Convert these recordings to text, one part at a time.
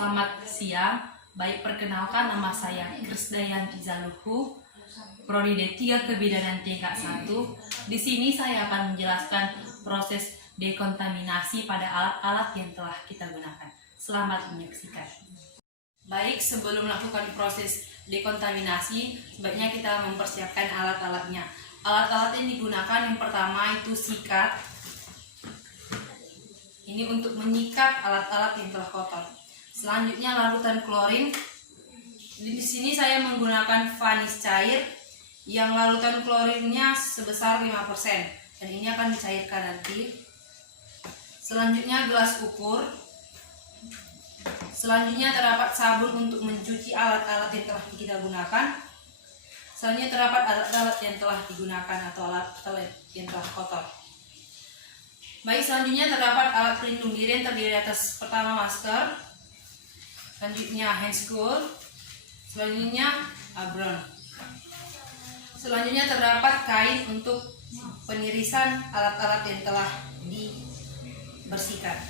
Selamat siang. Baik, perkenalkan nama saya Krisdayanti Zaluhu, Prodi D3 Kebidanan tingkat 1. Di sini saya akan menjelaskan proses dekontaminasi pada alat-alat yang telah kita gunakan. Selamat menyaksikan. Baik, sebelum melakukan proses dekontaminasi, sebaiknya kita mempersiapkan alat-alatnya. Alat-alat yang digunakan yang pertama itu sikat. Ini untuk menyikat alat-alat yang telah kotor. Selanjutnya larutan klorin. Di sini saya menggunakan vanis cair yang larutan klorinnya sebesar 5%, dan ini akan dicairkan nanti. Selanjutnya gelas ukur. Selanjutnya terdapat sabun untuk mencuci alat-alat yang telah kita gunakan. Selanjutnya terdapat alat-alat yang telah digunakan atau alat-alat yang telah kotor. Baik, selanjutnya terdapat alat pelindung diri yang terdiri atas pertama masker, selanjutnya handscool, selanjutnya apron. Selanjutnya terdapat kain untuk penirisan alat-alat yang telah dibersihkan.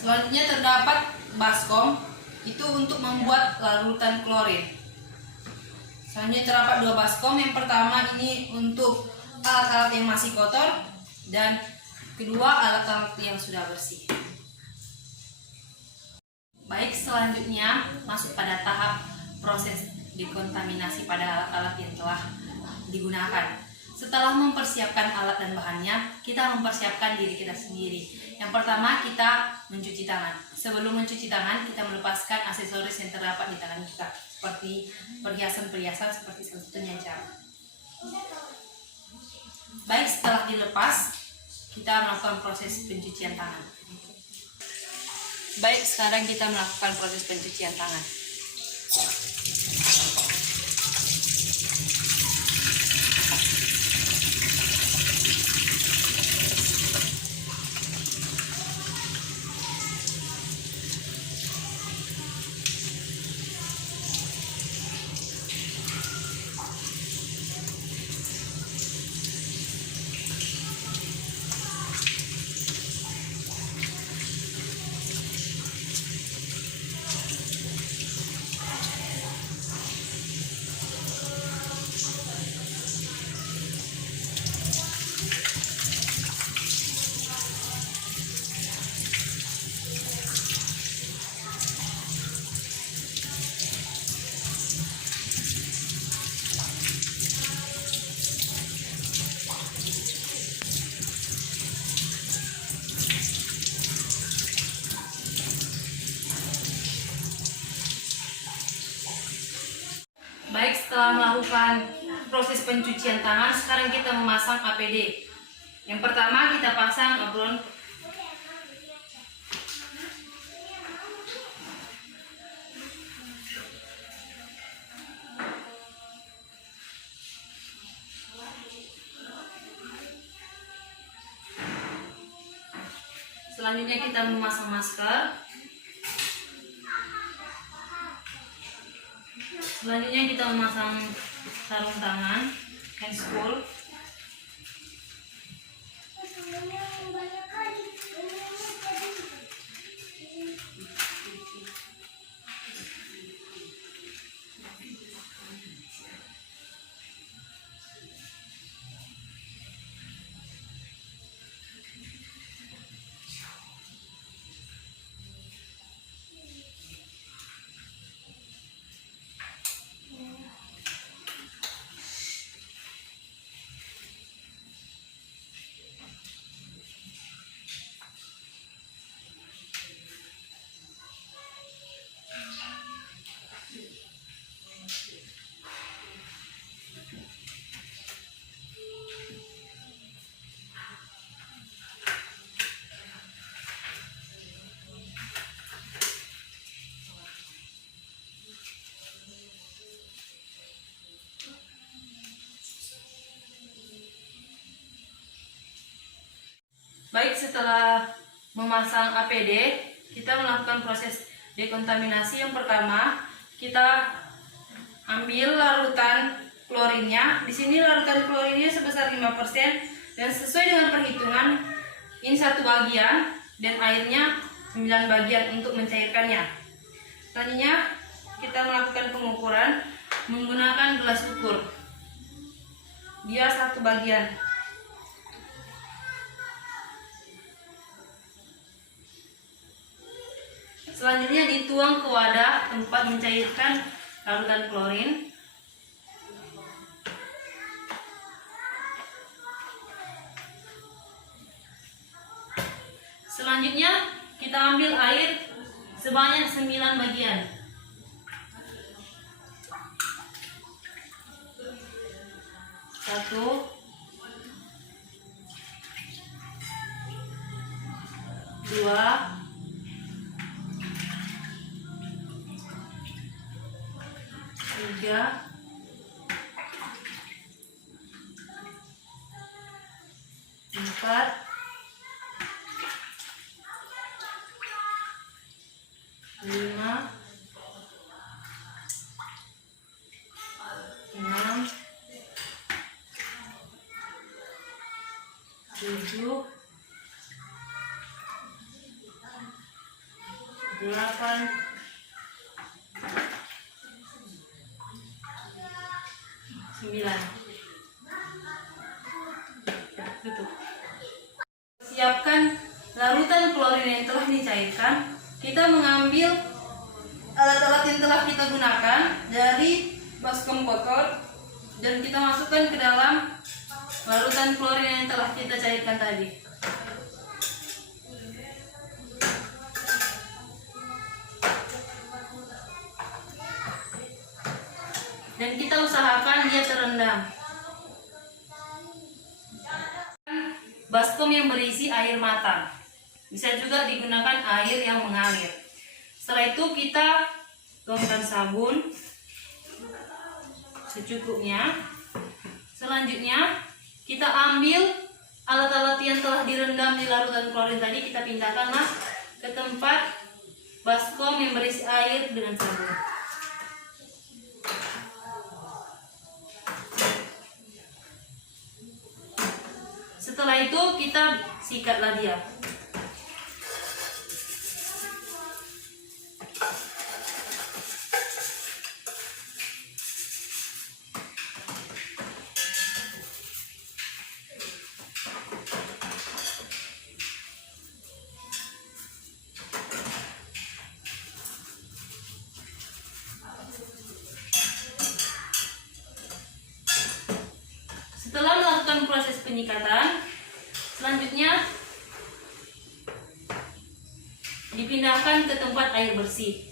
Selanjutnya terdapat baskom, itu untuk membuat larutan klorin. Selanjutnya terdapat 2 baskom. Yang pertama ini untuk alat-alat yang masih kotor, dan kedua alat-alat yang sudah bersih. Baik, selanjutnya masuk pada tahap proses dekontaminasi pada alat-alat yang telah digunakan. Setelah mempersiapkan alat dan bahannya, kita mempersiapkan diri kita sendiri. Yang pertama, kita mencuci tangan. Sebelum mencuci tangan, kita melepaskan aksesoris yang terdapat di tangan kita, seperti perhiasan-perhiasan seperti salah satunya jam. Baik, setelah dilepas, kita melakukan proses pencucian tangan. Baik, sekarang kita melakukan proses pencucian tangan. Baik, setelah melakukan proses pencucian tangan, sekarang kita memasang APD. Yang pertama kita pasang apron. Selanjutnya kita memasang masker. Selanjutnya kita memasang sarung tangan, handscool. Baik, setelah memasang APD, kita melakukan proses dekontaminasi. Yang pertama, kita ambil larutan klorinnya. Di sini larutan klorinnya sebesar 5%, dan sesuai dengan perhitungan ini 1 bagian dan airnya 9 bagian untuk mencairkannya. Selanjutnya kita melakukan pengukuran menggunakan gelas ukur. Dia 1 bagian. Selanjutnya dituang ke wadah tempat mencairkan larutan klorin. Selanjutnya kita ambil air sebanyak 9 bagian. Satu, dua, tiga, empat, lima, enam, tujuh, 8, 9. Tutup. Siapkan larutan klorin yang telah dicairkan. Kita mengambil alat-alat yang telah kita gunakan dari baskom kotor dan kita masukkan ke dalam larutan klorin yang telah kita cairkan tadi. Dan kita usahakan dia terendam. Baskom yang berisi air matang. Bisa juga digunakan air yang mengalir. Setelah itu kita tuangkan sabun secukupnya. Selanjutnya kita ambil alat-alat yang telah direndam di larutan klorin tadi, kita pindahkanlah ke tempat baskom yang berisi air dengan sabun. Setelah itu kita sikatlah dia. Setelah melakukan proses penyikatan, selanjutnya dipindahkan ke tempat air bersih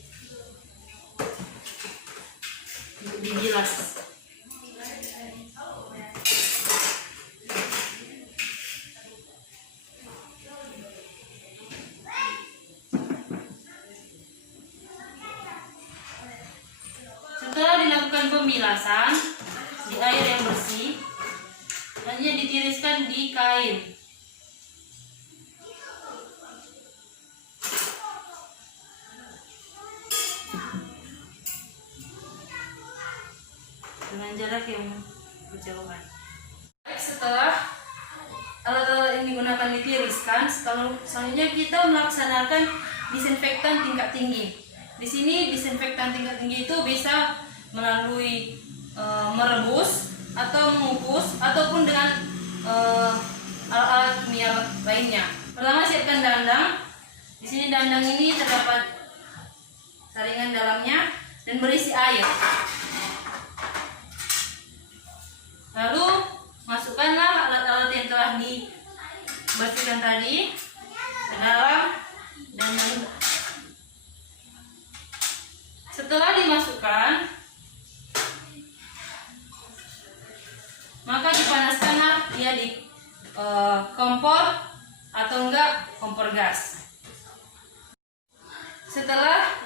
untuk dibilas. Setelah dilakukan pembilasan di air yang bersih, selanjutnya ditiriskan di kain. Dengan jarak yang berjauhan. Setelah alat-alat yang digunakan ditiriskan, selanjutnya kita melaksanakan disinfektan tingkat tinggi. Di sini disinfektan tingkat tinggi itu bisa melalui merebus atau mengukus ataupun dengan alat-alat kimia lainnya. Pertama, siapkan dandang. Di sini dandang ini terdapat saringan dalamnya dan berisi air. Lalu masukkanlah alat-alat yang telah dibersihkan tadi ke dalam dandang. Setelah dimasukkan, maka dipanaskanlah dia di kompor atau enggak kompor gas. Setelah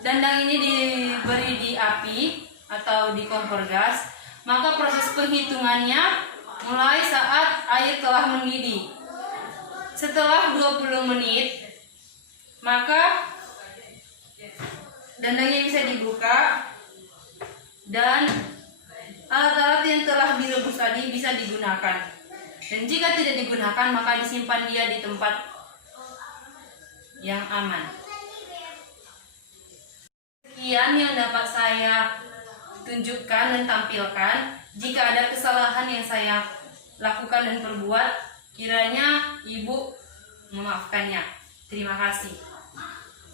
dandang ini diberi di api atau di kompor gas, maka proses penghitungannya mulai saat air telah mendidih. Setelah 20 menit, maka dandangnya bisa dibuka dan alat-alat yang telah direbus tadi bisa digunakan. Dan jika tidak digunakan, maka disimpan dia di tempat yang aman. Sekian yang dapat saya tunjukkan dan tampilkan. Jika ada kesalahan yang saya lakukan dan perbuat, kiranya Ibu memaafkannya. Terima kasih.